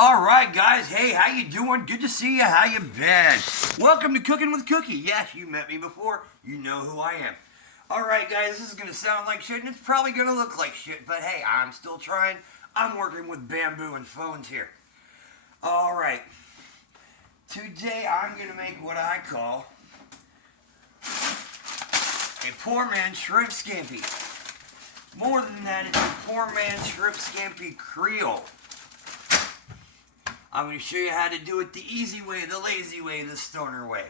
All right, guys. Hey, how you doing? Good to see you. How you been? Welcome to Cooking with Cookie. Yes, you met me before. You know who I am. All right, guys. This is gonna sound like shit, and it's probably gonna look like shit. But hey, I'm still trying. I'm working with bamboo and phones here. All right. Today I'm gonna make what I call a poor man's shrimp scampi. More than that, it's a poor man's shrimp scampi Creole. I'm going to show you how to do it the easy way, the lazy way, the stoner way.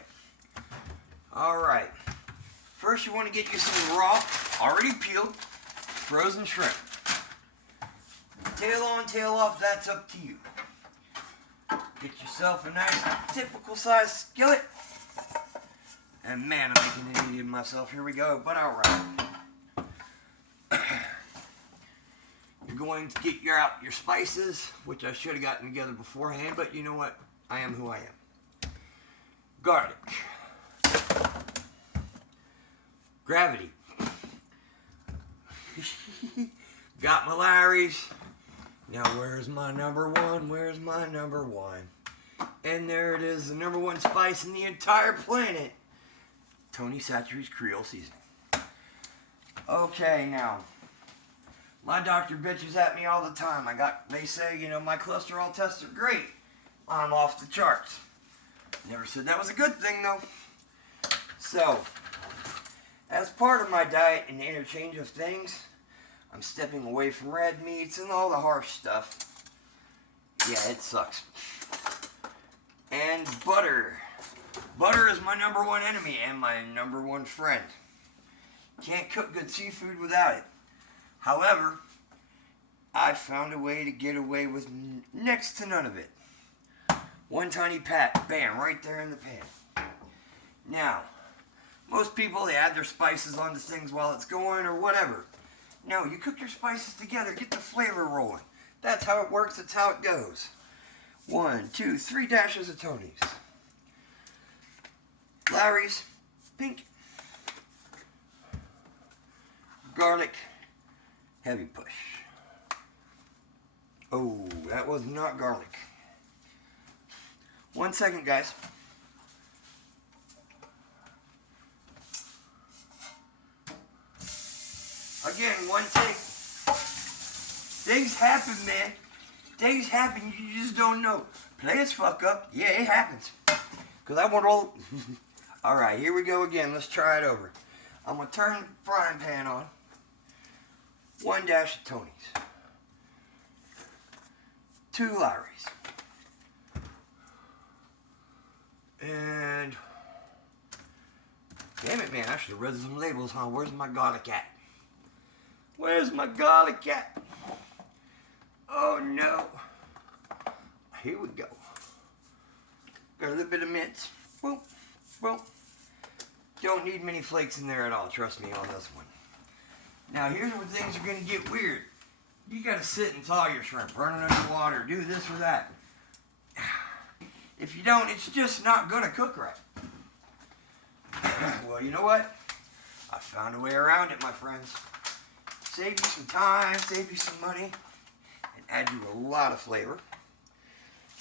Alright. First you want to get you some raw, already peeled, frozen shrimp. Tail on, tail off, that's up to you. Get yourself a nice, typical size skillet. And man, I'm making an idiot of myself. Here we go, but alright. You're going to get out your spices, which I should have gotten together beforehand, but you know what? I am who I am. Garlic. Gravity. Got my Larry's. Now where's my number one? Where's my number one? And there it is, the number one spice in the entire planet. Tony Chachere's Creole seasoning. Okay, now. My doctor bitches at me all the time. They say, my cholesterol tests are great. I'm off the charts. Never said that was a good thing though. So, as part of my diet and interchange of things, I'm stepping away from red meats and all the harsh stuff. Yeah, it sucks. And butter. Butter is my number one enemy and my number one friend. Can't cook good seafood without it. However, I found a way to get away with next to none of it. One tiny pat, bam, right there in the pan. Now, most people, they add their spices onto things while it's going or whatever. No, you cook your spices together, get the flavor rolling. That's how it works, that's how it goes. 1, 2, 3 dashes of Tony's. Larry's, pink. Garlic. Heavy push. Oh, that was not garlic. 1 second, guys. Again, one take. Things happen, man. Things happen, you just don't know. Players fuck up. Yeah, it happens. Because I want all... Alright, here we go again. Let's try it over. I'm going to turn the frying pan on. 1 dash of Tony's. 2 Larry's. And... Damn it, man. I should have read some labels, huh? Where's my garlic at? Where's my garlic at? Oh, no. Here we go. Got a little bit of mince. Boom. Boom. Don't need many flakes in there at all. Trust me on this one. Now here's where things are going to get weird. You got to sit and thaw your shrimp, burn it underwater, do this or that. If you don't, it's just not going to cook right. Well, you know what? I found a way around it, my friends. Save you some time, save you some money, and add you a lot of flavor.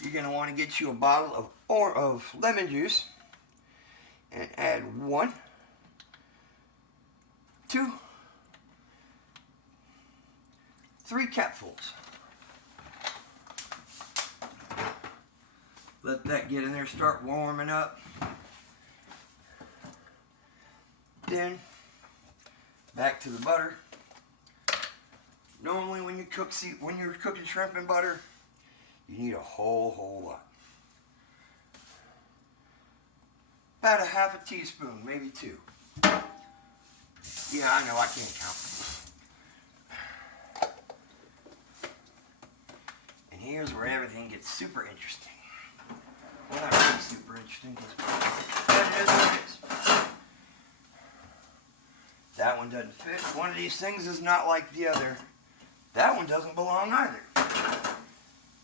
You're going to want to get you a bottle of lemon juice and add 1, 2, 3 capfuls. Let that get in there, start warming up. Then, back to the butter. Normally when you're cooking shrimp and butter, you need a whole lot. About a half a teaspoon, maybe 2. Yeah, I know, I can't count. And here's where everything gets super interesting. Well, not really super interesting, but it is what it is. That one doesn't fit. One of these things is not like the other. That one doesn't belong either.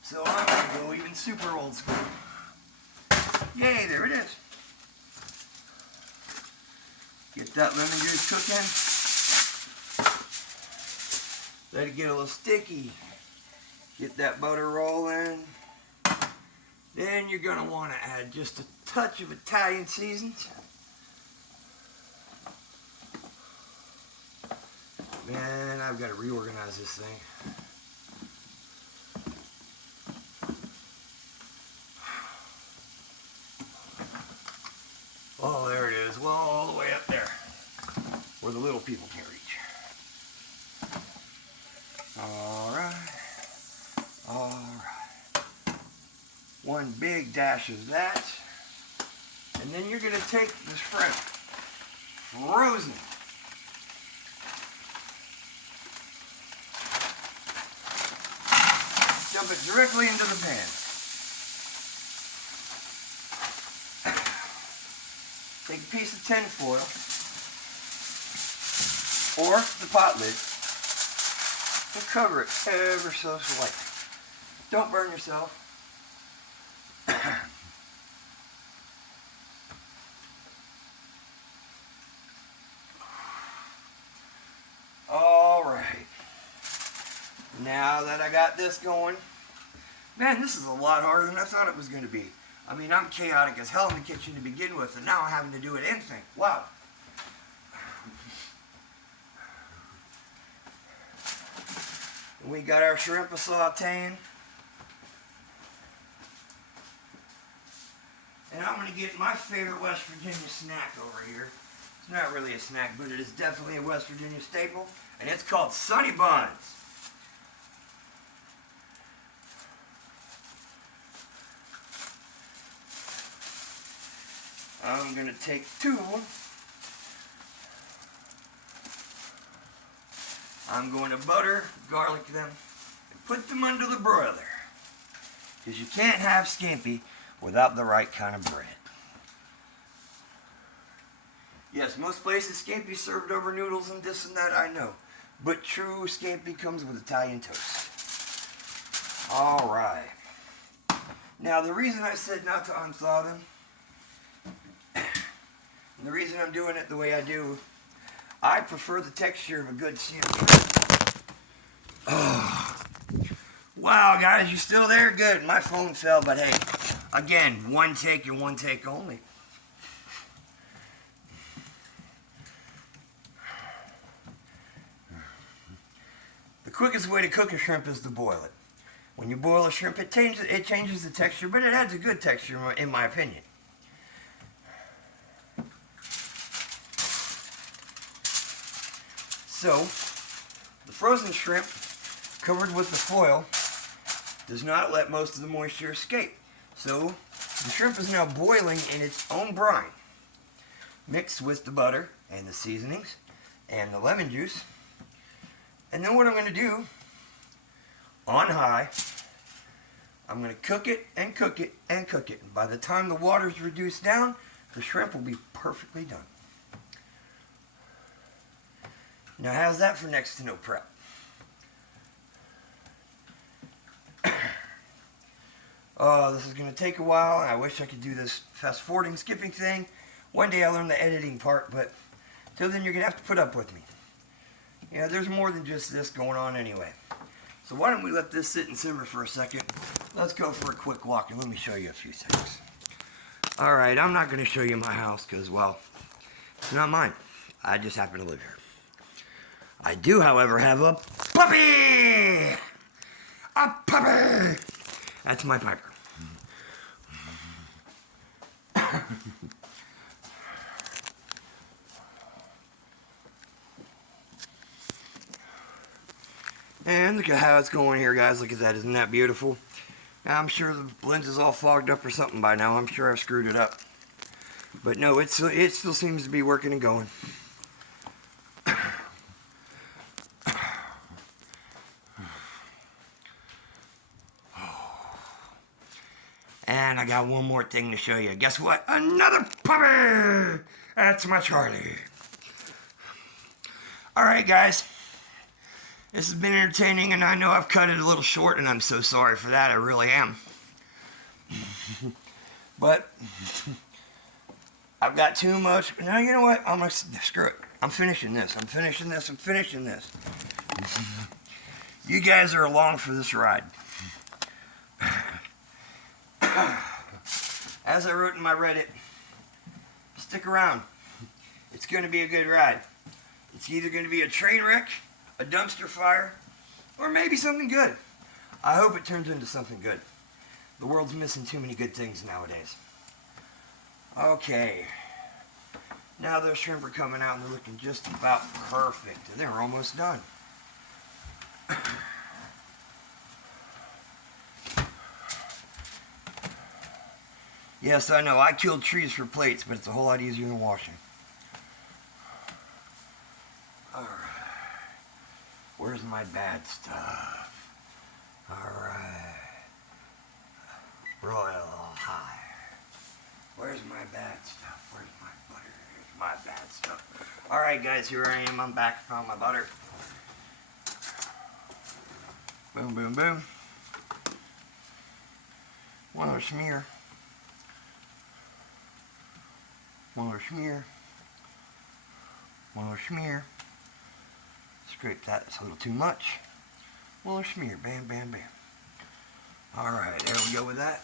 So I'm going to go even super old school. Yay, there it is. Get that lemon juice cooking. Let it get a little sticky. Get that butter rolling. then you're going to want to add just a touch of Italian seasons. Man, I've got to reorganize this thing. Oh, there it is. Well, all the way up there, where the little people can't reach. All right. All right. One big dash of that. And then you're going to take the shrimp, frozen. Dump it directly into the pan. Take a piece of tin foil or the pot lid and cover it ever so slightly. Don't burn yourself. All right. Now that I got this going, man, this is a lot harder than I thought it was going to be. I mean, I'm chaotic as hell in the kitchen to begin with, and now I'm having to do it anything. Wow. We got our shrimp sauteing. And I'm going to get my favorite West Virginia snack over here. It's not really a snack, but it is definitely a West Virginia staple, and it's called Sunny Buns. I'm going to take two. I'm going to butter, garlic them, and put them under the broiler. Because you can't have scampi without the right kind of bread. Yes, most places scampi served over noodles and this and that, I know. But true scampi comes with Italian toast. Alright. Now the reason I said not to unthaw them, and the reason I'm doing it the way I do, I prefer the texture of a good scampi. Oh. Wow, guys, you still there? Good. My phone fell, but hey, again, one take and one take only. The quickest way to cook a shrimp is to boil it. When you boil a shrimp, it changes the texture, but it adds a good texture, in my opinion. So, the frozen shrimp, covered with the foil, does not let most of the moisture escape. So, the shrimp is now boiling in its own brine, mixed with the butter and the seasonings and the lemon juice. And then what I'm going to do, on high, I'm going to cook it and cook it and cook it. And by the time the water's reduced down, the shrimp will be perfectly done. Now how's that for next to no prep? Oh, this is going to take a while, and I wish I could do this fast forwarding, skipping thing. One day I'll learn the editing part, but till then you're going to have to put up with me. Yeah, there's more than just this going on anyway. So why don't we let this sit and simmer for a second. Let's go for a quick walk and let me show you a few things. Alright, I'm not going to show you my house because, well, it's not mine. I just happen to live here. I do, however, have a puppy! A puppy! That's my Piper. And look at how it's going here, guys. Look at that. Isn't that beautiful? Now, I'm sure the lens is all fogged up or something by now. I'm sure I've screwed it up. But no, it still seems to be working and going. And I got one more thing to show you. Guess what? Another puppy! That's my Charlie. Alright, guys. This has been entertaining, and I know I've cut it a little short, and I'm so sorry for that. I really am. But I've got too much. Now, you know what? I'm going to screw it. I'm finishing this. I'm finishing this. I'm finishing this. You guys are along for this ride. as I wrote in my Reddit, stick around. It's going to be a good ride. It's either going to be a train wreck, a dumpster fire, or maybe something good. I hope it turns into something good. The world's missing too many good things nowadays. Okay. Now those shrimp are coming out and they're looking just about perfect. And they're almost done. Yes, I know, I killed trees for plates, but it's a whole lot easier than washing. Alright. Where's my bad stuff? Alright. Royal high. Where's my bad stuff? Where's my butter? Here's my bad stuff. Alright guys, here I am. I'm back. Found my butter. Boom, boom, boom. One more smear. One more smear. One more smear. Scrape that, it's a little too much. One more smear. Bam, bam, bam. Alright, there we go with that.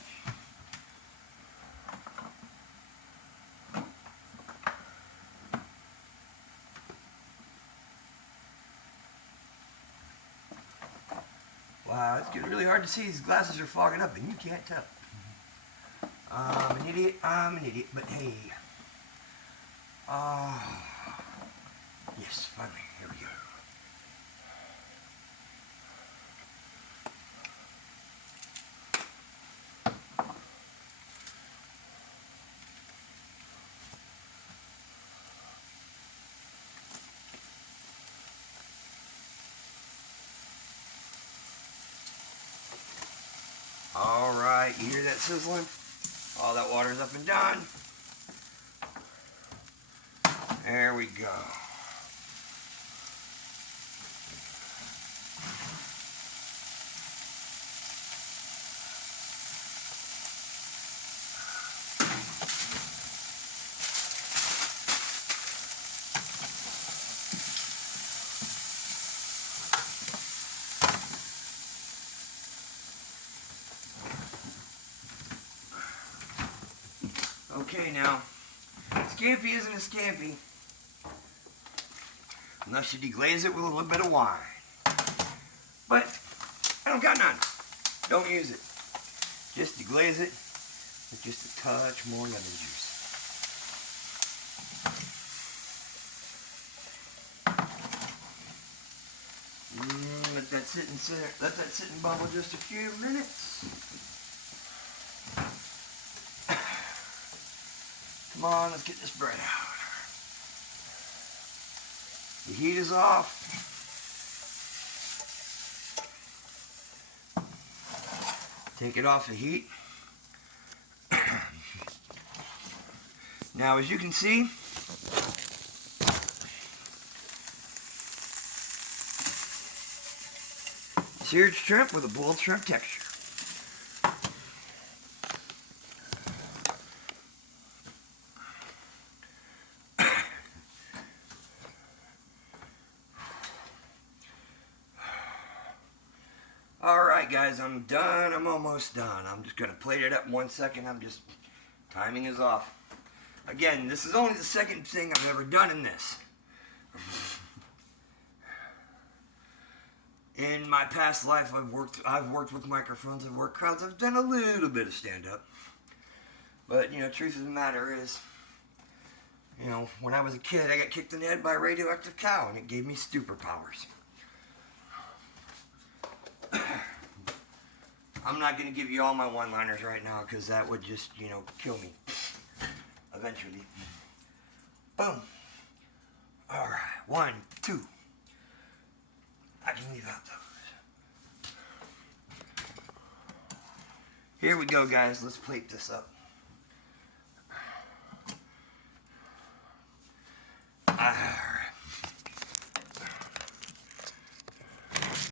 Wow, it's getting really hard to see. These glasses are fogging up and you can't tell. I'm an idiot, but hey. Yes, finally, here we go. Alright, you hear that sizzling? All that water's up and done. There we go. Okay, now, scampi isn't a scampi unless you deglaze it with a little bit of wine. But I don't got none. Don't use it. Just deglaze it with just a touch more lemon juice. Let that sit and bubble just a few minutes. Come on, let's get this bread out. The heat is off. Take it off the heat. Now, as you can see, seared shrimp with a boiled shrimp texture. Alright guys, I'm done. I'm almost done. I'm just going to plate it up in 1 second. Timing is off. Again, this is only the second thing I've ever done in this. In my past life, I've worked with microphones, I've worked crowds, I've done a little bit of stand-up. But, truth of the matter is, when I was a kid, I got kicked in the head by a radioactive cow, and it gave me superpowers. I'm not going to give you all my one-liners right now, because that would just, kill me. Eventually. Boom. Alright, 1, 2. I can leave out those. Here we go, guys. Let's plate this up.